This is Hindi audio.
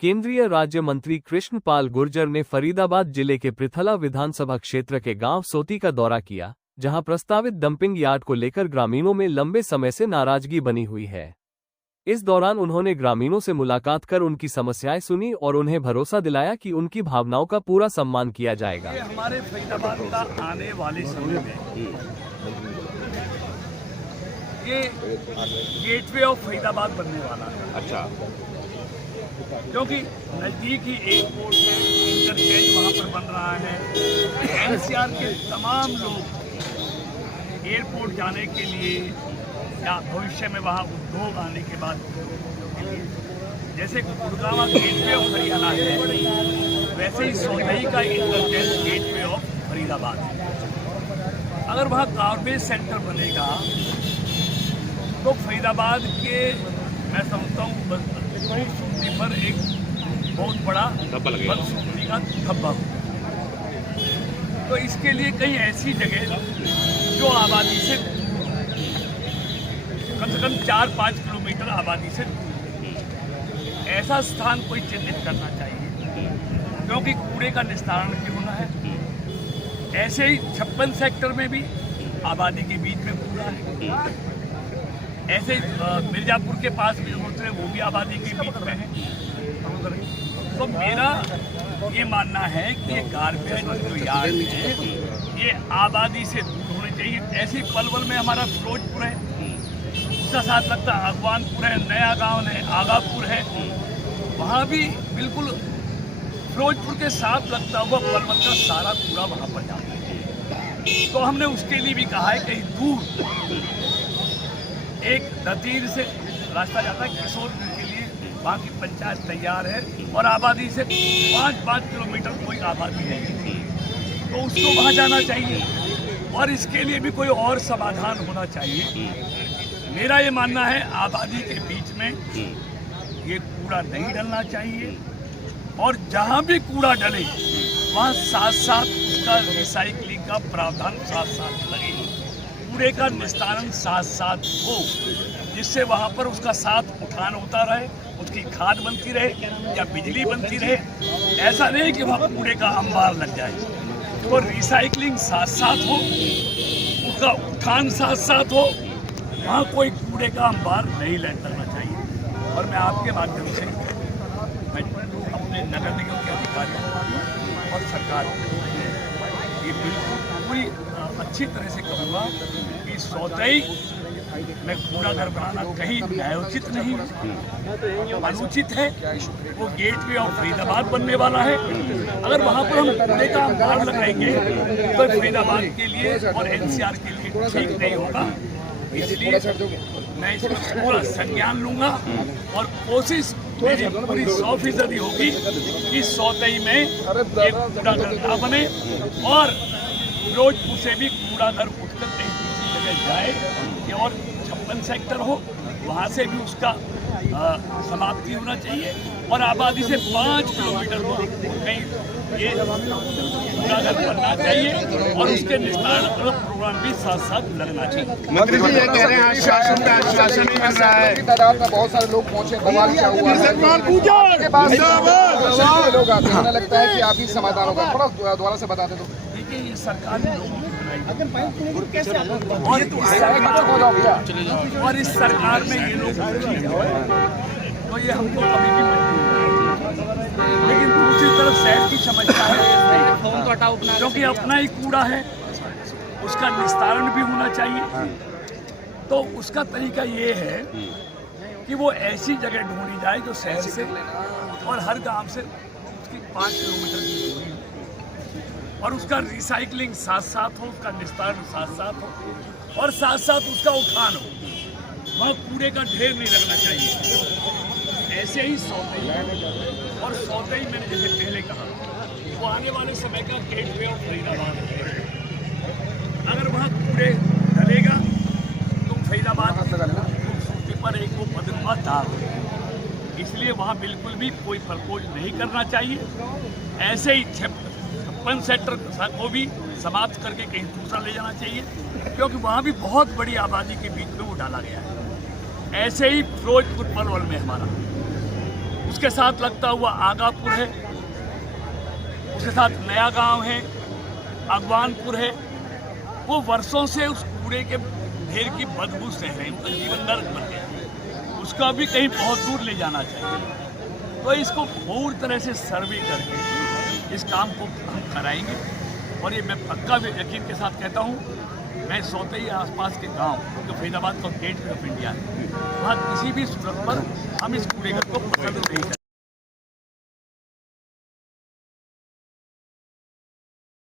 केंद्रीय राज्य मंत्री कृष्ण पाल गुर्जर ने फरीदाबाद जिले के पृथला विधानसभा क्षेत्र के गांव सोती का दौरा किया, जहां प्रस्तावित डंपिंग यार्ड को लेकर ग्रामीणों में लंबे समय से नाराजगी बनी हुई है। इस दौरान उन्होंने ग्रामीणों से मुलाकात कर उनकी समस्याएं सुनी और उन्हें भरोसा दिलाया कि उनकी भावनाओं का पूरा सम्मान किया जाएगा। हमारे फरीदाबाद का आने वाले समय में ये गेटवे ऑफ फरीदाबाद बनने वाला है। अच्छा, क्योंकि नजदीक ही एयरपोर्ट है, इंटरचेंज वहाँ पर बन रहा है। एनसीआर के तमाम लोग एयरपोर्ट जाने के लिए या भविष्य में वहाँ उद्योग आने के बाद जैसे गुड़गांव गेटवे ऑफ हरियाणा है, वैसे ही सोनई का इंटरचेंज गेटवे ऑफ फरीदाबाद है। अगर वहाँ गार्बेज सेंटर बनेगा तो फरीदाबाद के मैं समझता हूँ बदसूरती पर एक बहुत बड़ा बदसूरती का धब्बा हो। तो इसके लिए कई ऐसी जगह जो आबादी से कम से कम 4-5 किलोमीटर आबादी से ऐसा स्थान कोई चिन्हित करना चाहिए, क्योंकि कूड़े का निस्तारण भी होना है। ऐसे ही 56 सेक्टर में भी आबादी के बीच में कूड़ा है। ऐसे मिर्जापुर के पास भी होते हैं, वो भी आबादी के बीच में है। तो मेरा ये मानना है कि ये गार्बेज जो यार्ड है ये आबादी से दूर होने चाहिए। ऐसे ही पलवल में हमारा फिरोजपुर है, उसका साथ लगता है अगवानपुर है, नया गांव है, आगापुर है, वहाँ भी बिल्कुल फिरोजपुर के साथ लगता हुआ पलवल का सारा कूड़ा वहाँ पर जाता है। तो हमने उसके लिए भी कहा है कहीं दूर एक नतीर से रास्ता जाता है किशोरगंज के लिए, वहाँ की पंचायत तैयार है और आबादी से 5-5 किलोमीटर कोई आबादी नहीं, तो उसको वहाँ जाना चाहिए। और इसके लिए भी कोई और समाधान होना चाहिए। मेरा ये मानना है आबादी के बीच में ये कूड़ा नहीं डलना चाहिए, और जहाँ भी कूड़ा डले वहाँ साथ साथ उसका रिसाइकलिंग का प्रावधान साथ साथ लगे, कूड़े का निस्तारण साथ साथ हो, जिससे वहाँ पर उसका साथ उठान होता रहे, उसकी खाद बनती रहे या बिजली बनती रहे। ऐसा नहीं कि वहाँ कूड़े का अंबार लग जाए। तो रिसाइकलिंग साथ साथ हो, उसका उठान साथ साथ हो, वहाँ कोई कूड़े का अंबार नहीं लगना चाहिए। और मैं आपके माध्यम से मैं अपने नगर निगम के अधिकारियों और सरकार ये बिल्कुल पूरी अच्छी तरह से कहूँगा कि सौतई में कूड़ा घर बनाना कहीं न्यायोचित नहीं, अनुचित है। वो गेटवे ऑफ फरीदाबाद बनने वाला है। अगर वहाँ पर हम कूड़े का अंबार लगाएंगे तो फरीदाबाद के लिए और एनसीआर के लिए ठीक नहीं होगा। इसलिए मैं इसका पूरा संज्ञान लूँगा और कोशिश मेरी पूरी 100% होगी कि सौतई में एक कूड़ा घर ना बने और फिरोजपुर से भी कूड़ा घर उठकर कहीं दूसरी जगह जाए, और 56 सेक्टर हो वहाँ से भी उसका समाप्ति होना चाहिए, और आबादी से 5 किलोमीटर दूर कहीं ये कूड़ा घर बनना चाहिए और उसके निस्तारण का प्रोग्राम भी साथ साथ लगना चाहिए। मंत्री जी ये कह रहे हैं आश्वासन का आश्वासन नहीं मिल रहा है। तादाद में बहुत सारे लोग पहुंचे, बवाल क्या हुआ है, आपके पास लोग आते हैं, लगता है कि आप ही समाधान होगा। थोड़ा दोबारा से बताते तो। देखिए ये सरकार और इस सरकार में ये लोग तो ये हमको अभी भी लेकिन दूसरी तरफ शहर की समस्या है, क्योंकि अपना ही कूड़ा है, उसका निस्तारण भी होना चाहिए। तो उसका तरीका ये है कि वो ऐसी जगह ढूंढी जाए जो शहर से और हर गांव से उसकी 5 किलोमीटर की दूरी हो, और उसका रिसाइकलिंग साथ साथ हो, उसका निस्तारण साथ साथ हो, और साथ साथ उसका उठान हो। वहाँ कूड़े का ढेर नहीं लगना चाहिए। ऐसे ही सौतई, और सौतई मैंने जैसे पहले कहा वो आने वाले समय का गेटवे ऑफ फरीदाबाद है। अगर वहाँ कूड़े डलेगा तो फरीदाबाद खूबसूरती पर एक वो बदनुमा दाग है, इसलिए वहाँ बिल्कुल भी कोई प्रपोज नहीं करना चाहिए। ऐसे ही 56 सेक्टर को भी समाप्त करके कहीं दूसरा ले जाना चाहिए, क्योंकि वहाँ भी बहुत बड़ी आबादी के बीच में वो डाला गया है। ऐसे ही फिरोजपुर पलवल में हमारा, उसके साथ लगता हुआ आगापुर है, उसके साथ नया गांव है, अगवानपुर है। वो वर्षों से उस कूड़े के ढेर की बदबू सह रहे हैं, उनका जीवन नरक बन गया। उसका भी कहीं बहुत दूर ले जाना चाहिए। तो इसको पूरी तरह से सर्वे करके इस काम को हम कराएंगे। और ये मैं पक्का यकीन के साथ कहता हूँ, मैं सौतेई आसपास के गांव जो फरीदाबाद का गेट ऑफ इंडिया है, वहाँ किसी भी सूरत पर हम इस कूड़े को पसंद नहीं करते।